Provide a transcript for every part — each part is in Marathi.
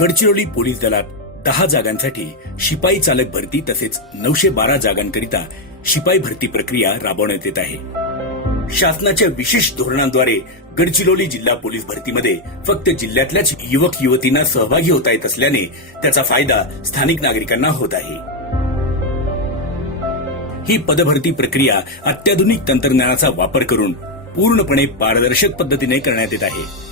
गडचिरोली पोलीस दलात दहा जागांसाठी शिपाई चालक भरती तसेच नऊशे बारा जागांकरिता शिपाई भरती प्रक्रिया राबवण्यात येत आहे. शासनाच्या विशेष धोरणांद्वारे गडचिरोली जिल्हा पोलीस भरतीमध्ये फक्त जिल्ह्यातल्याच युवक युवतींना सहभागी होता येत असल्याने त्याचा फायदा स्थानिक नागरिकांना होत आहे. ही पदभरती प्रक्रिया अत्याधुनिक तंत्रज्ञानाचा वापर करून पूर्णपणे पारदर्शक पद्धतीने करण्यात येत आहे.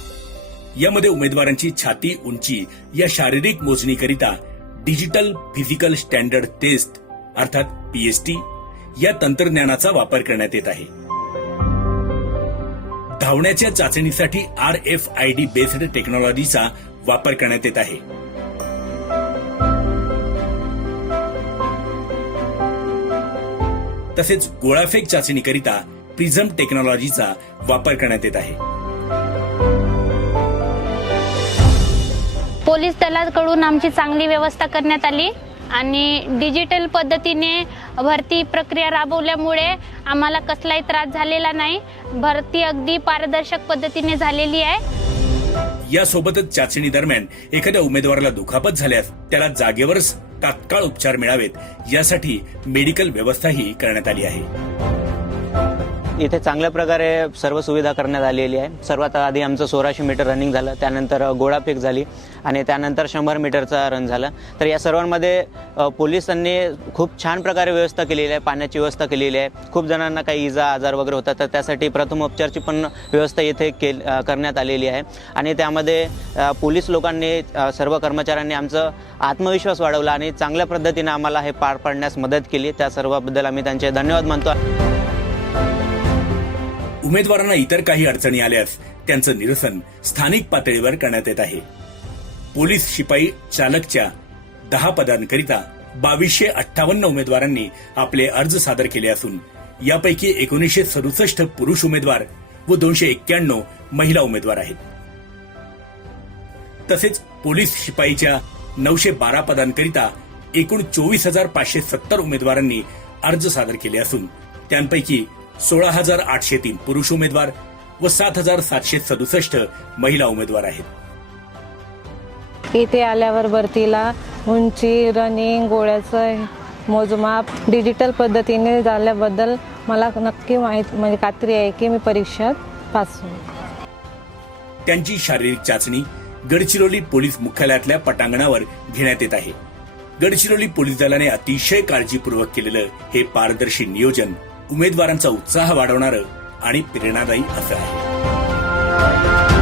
यामध्ये उमेदवारांची छाती उंची या शारीरिक मोजणीकरिता डिजिटल फिजिकल स्टँडर्ड टेस्ट अर्थात पीएसटी या तंत्रज्ञानाचा वापर करण्यात येत आहे. धावण्याच्या चाचणीसाठी R F I D based टेक्नॉलॉजीचा वापर करण्यात येत आहे. तसेच गोळाफेक चाचणीकरिता प्रिझम टेक्नॉलॉजीचा वापर करण्यात येत आहे. पोलीस दलाकडून आमची चांगली व्यवस्था करण्यात आली आणि डिजिटल पद्धतीने भरती प्रक्रिया राबवल्यामुळे आम्हाला कसलाही त्रास झालेला नाही. भरती अगदी पारदर्शक पद्धतीने झालेली आहे. यासोबतच चाचणी दरम्यान एखाद्या उमेदवाराला दुखापत झाल्यास त्याला जागेवरच तात्काळ उपचार मिळावेत. यासाठी मेडिकल व्यवस्थाही करण्यात आली आहे. इथे चांगल्या प्रकारे सर्व सुविधा करण्यात आलेली आहे. सर्वात आधी आमचं सोळाशे मीटर रनिंग झालं त्यानंतर गोळाफेक झाली आणि त्यानंतर शंभर मीटरचा रन झाला. तर या सर्वांमध्ये पोलिसांनी खूप छान प्रकारे व्यवस्था केलेली आहे पाण्याची व्यवस्था केलेली आहे. खूप जणांना काही इजा आजार वगैरे होतात तर त्यासाठी प्रथमोपचारची पण व्यवस्था इथे केल करण्यात आलेली आहे. आणि त्यामध्ये पोलीस लोकांनी सर्व कर्मचाऱ्यांनी आमचं आत्मविश्वास वाढवला आणि चांगल्या पद्धतीने आम्हाला हे पार पाडण्यास मदत केली. त्या सर्वाबद्दल आम्ही त्यांचे धन्यवाद मानतो. उमेदवारांना इतर काही अडचणी आल्यास त्यांचं निरसन स्थानिक पातळीवर करण्यात येत आहे. पोलीस शिपाई चालकच्या दहा पदांकरिता बावीसशे अठ्ठावन्न उमेदवारांनी आपले अर्ज सादर केले असून यापैकी एकोणीसशे सदुसष्ट पुरुष उमेदवार व दोनशे एक्क्याण्णव महिला उमेदवार आहेत. तसेच पोलीस शिपाईच्या नऊशे बारा पदांकरिता एकूण चोवीस हजार पाचशे सत्तर उमेदवारांनी अर्ज सादर केले असून त्यांपैकी सोळा हजार आठशे तीन पुरुष उमेदवार व सात हजार सातशे सदुसष्ट महिला उमेदवार आहेत. इथे आल्यावर भरतीला उंची रनिंग गोळ्याचं मोजमाप डिजिटल पद्धतीने झाल्याबद्दल मला नक्की माहीत म्हणजे खात्री आहे की मी परीक्षेत पास त्यांची शारीरिक चाचणी गडचिरोली पोलीस मुख्यालयातल्या पटांगणावर घेण्यात येत आहे. गडचिरोली पोलीस दलाने अतिशय काळजीपूर्वक केलेलं हे पारदर्शी नियोजन उमेदवारांचा उत्साह वाढवणारं आणि प्रेरणादायी असं आहे.